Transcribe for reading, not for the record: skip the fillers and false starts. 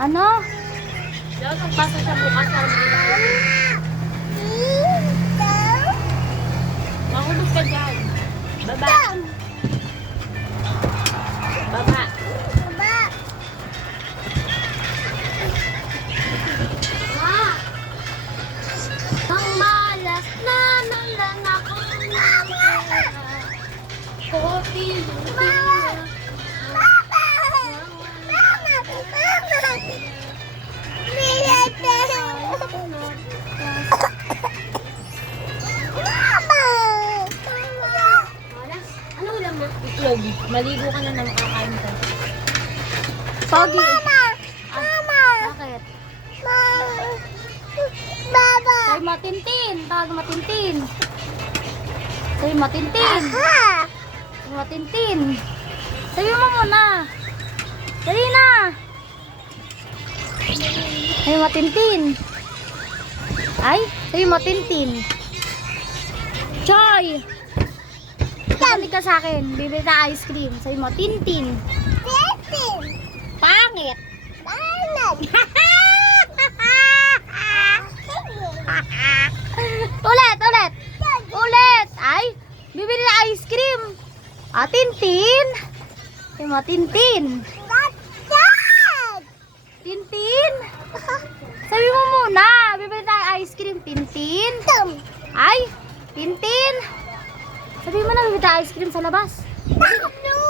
Ano? Daw, magpasa siya bukas na mahulog ka dyan. Baba. Baba. Ang malas na lang ako. Kopi. Ano ulam mo? Itlog. Maligo ka na makakain ka. Pogi. Mama! Bakit? Baba! Soy matintin. Tawag matintin. Soy matintin. Ha! Soy matintin. Sabi mo muna. Dali na. Soy matintin. Ay, soy matintin. Choy! Pakinig ka sa akin. Bibili na ice cream. Soy matintin. Titin! Pangit. Banat! Ulit, ulit. Ulit. Ay, bibili na ice cream. Tintin. Soy matintin. Dad! Tintin. Sabi mo muna. Bibili na ice cream. Tintin. Tum! Ay, Tintin. Sabi mo na bibili na ice cream sa labas. No!